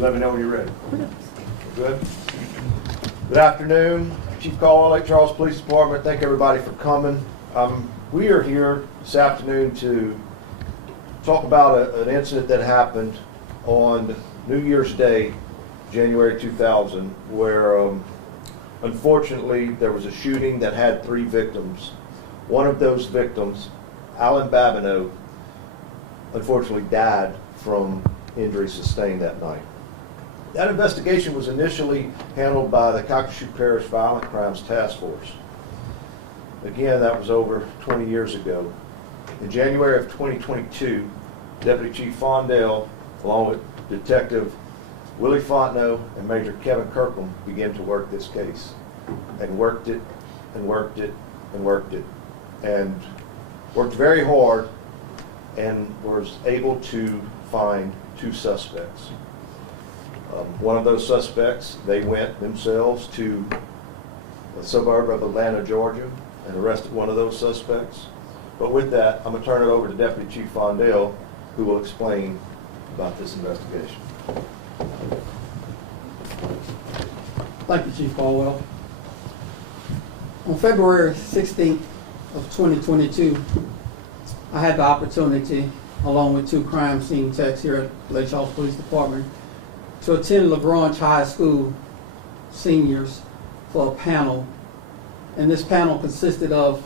Let me know when you're ready. Good. Good afternoon, Chief Caldwell, Lake Charles Police Department. Thank everybody for coming. We are here this afternoon to talk about an incident that happened on New Year's Day, January 2000, where unfortunately there was a shooting that had 3 victims. One of those victims, Allen Babineaux, unfortunately died from injuries sustained that night. That investigation was initially handled by the Calcasieu Parish Violent Crimes Task Force. Again, that was over 20 years ago. In January of 2022, Deputy Chief Fondale, along with Detective Willie Fontenot and Major Kevin Kirkham, began to work this case. And worked it, and worked it, and worked it. And worked very hard, and was able to find 2 suspects. One of those suspects, they went themselves to a suburb of Atlanta, Georgia, and arrested one of those suspects. But with that, I'm going to turn it over to Deputy Chief Fondale, who will explain about this investigation. Thank you, Chief Caldwell. On February 16th of 2022, I had the opportunity, along with 2 crime scene techs here at Lake Charles Police Department, to attend LaGrange High School seniors for a panel. And this panel consisted of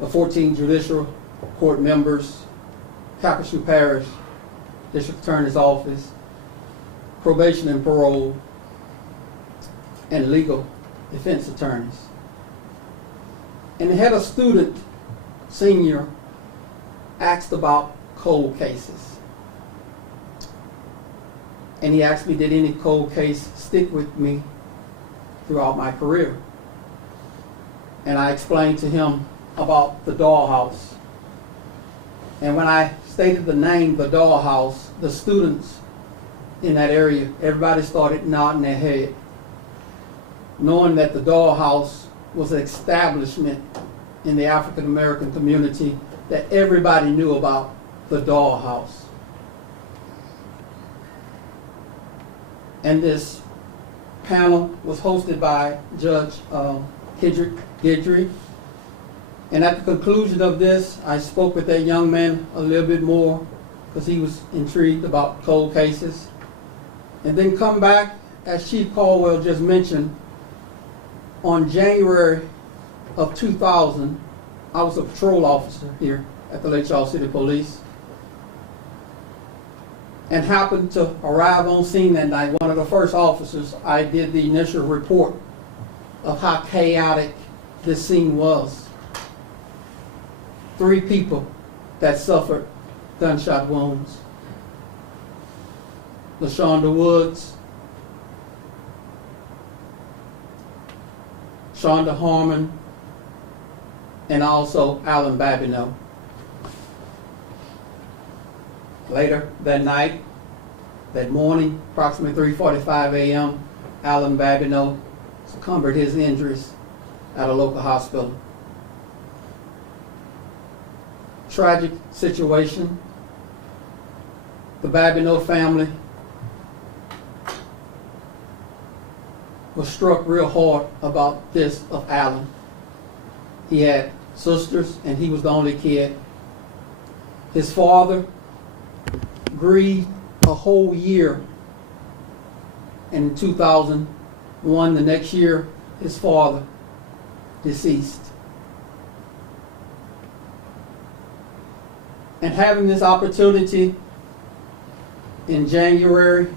the 14 judicial court members, Calcasieu Parish District Attorney's Office, probation and parole, and legal defense attorneys. And they had a student, senior, asked about cold cases. And he asked me, did any cold case stick with me throughout my career? And I explained to him about the dollhouse. And when I stated the name, the dollhouse, the students in that area, everybody started nodding their head, knowing that the dollhouse was an establishment in the African American community that everybody knew about, the dollhouse. And this panel was hosted by Judge Guidry. And at the conclusion of this, I spoke with that young man a little bit more because he was intrigued about cold cases. And then come back, as Chief Caldwell just mentioned, on January of 2000, I was a patrol officer here at the Lake Charles City Police, and happened to arrive on scene that night. One of the first officers, I did the initial report of how chaotic this scene was. 3 people that suffered gunshot wounds. LaShonda Woods, Shonda Harmon, and also Allen Babineaux. Later that night, that morning, approximately 3:45 a.m., Allen Babineaux succumbed to his injuries at a local hospital. Tragic situation. The Babineaux family was struck real hard about this of Allen. He had sisters, and he was the only kid. His father grieved a whole year. And in 2001, the next year, his father deceased. And having this opportunity in January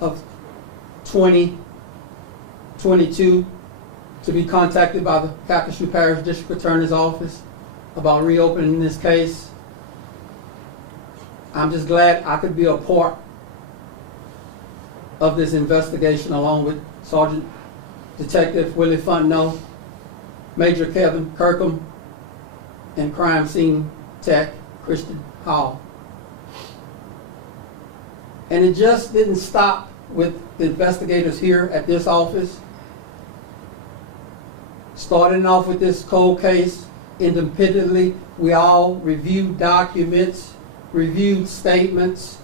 of 2022 to be contacted by the Calcasieu Parish District Attorney's Office about reopening this case, I'm just glad I could be a part of this investigation along with Sergeant Detective Willie Fontenot, Major Kevin Kirkham, and Crime Scene Tech Christian Hall. And it just didn't stop with the investigators here at this office. Starting off with this cold case, independently, we all reviewed documents, reviewed statements,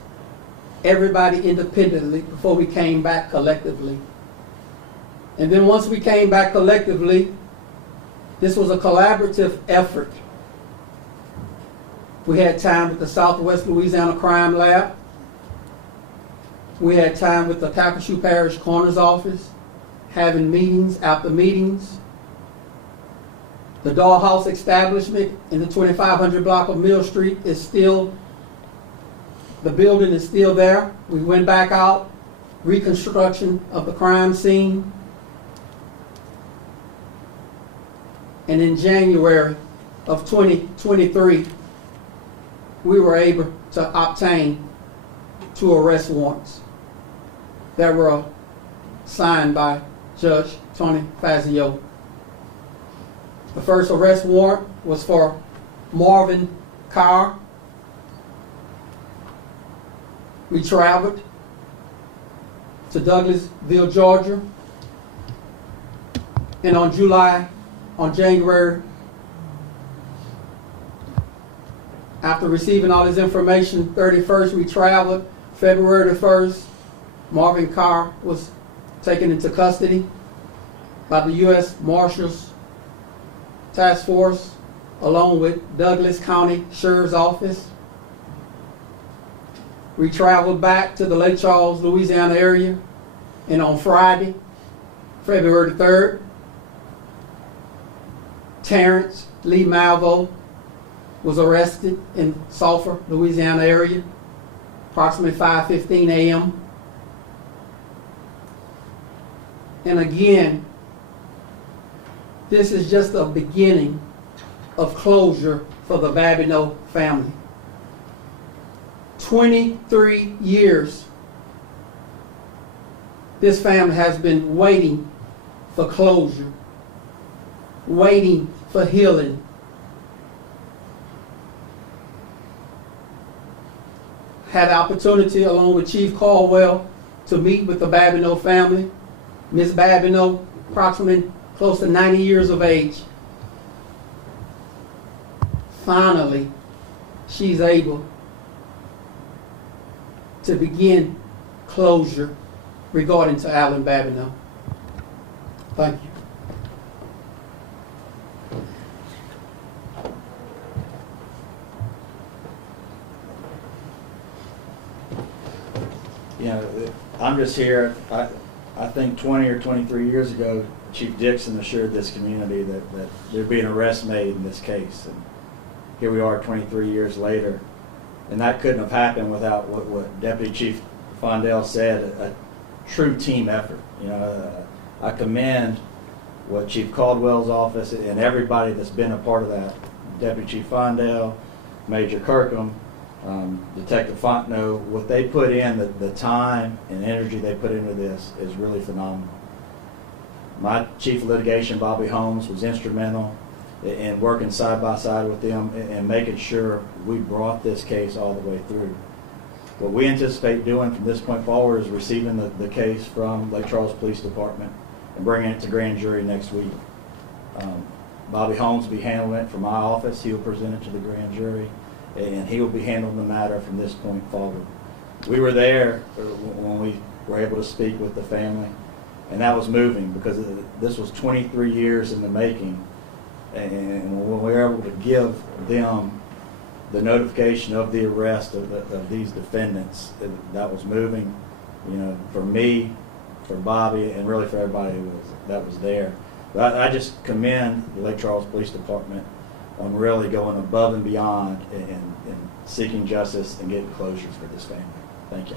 everybody independently before we came back collectively. And then once we came back collectively, this was a collaborative effort. We had time with the Southwest Louisiana Crime Lab. We had time with the Calcasieu Parish Coroner's Office, having meetings after meetings. The dollhouse establishment in the 2500 block of Mill Street is still, the building is still there. We went back out, reconstruction of the crime scene. And in January of 2023, we were able to obtain 2 arrest warrants that were signed by Judge Tony Fazio. The first arrest warrant was for Marvin Carr. We traveled to Douglasville, Georgia, and on January, after receiving all this information, 31st, we traveled. February the 1st, Marvin Carr was taken into custody by the U.S. Marshals Task Force, along with Douglas County Sheriff's Office. We traveled back to the Lake Charles, Louisiana area, and on Friday, February the 3rd, Terrence Lee Malvo was arrested in Sulphur, Louisiana area, approximately 5:15 a.m. And again, this is just a beginning of closure for the Babineaux family. 23 years this family has been waiting for closure, waiting for healing. Had the opportunity, along with Chief Caldwell, to meet with the Babineaux family. Ms. Babineaux, approximately close to 90 years of age. Finally, she's able to begin closure regarding to Allen Babineaux. Thank you. You know, I'm just here. I think 20 or 23 years ago, Chief Dixon assured this community that there'd be an arrest made in this case. And here we are 23 years later. And that couldn't have happened without what Deputy Chief Fondell said, a true team effort. You know, I commend what Chief Caldwell's office and everybody that's been a part of that. Deputy Chief Fondell, Major Kirkham, Detective Fontenot, what they put in, the time and energy they put into this is really phenomenal. My Chief of Litigation, Bobby Holmes, was instrumental in working side by side with them and making sure we brought this case all the way through. What we anticipate doing from this point forward is receiving the case from Lake Charles Police Department and bringing it to grand jury next week. Bobby Holmes will be handling it from my office. He will present it to the grand jury, and he will be handling the matter from this point forward. We were there when we were able to speak with the family, and that was moving because this was 23 years in the making. And when we were able to give them the notification of the arrest of these defendants, that was moving, you know, for me, for Bobby, and really for everybody that was there. But I just commend the Lake Charles Police Department on really going above and beyond and seeking justice and getting closure for this family. Thank you.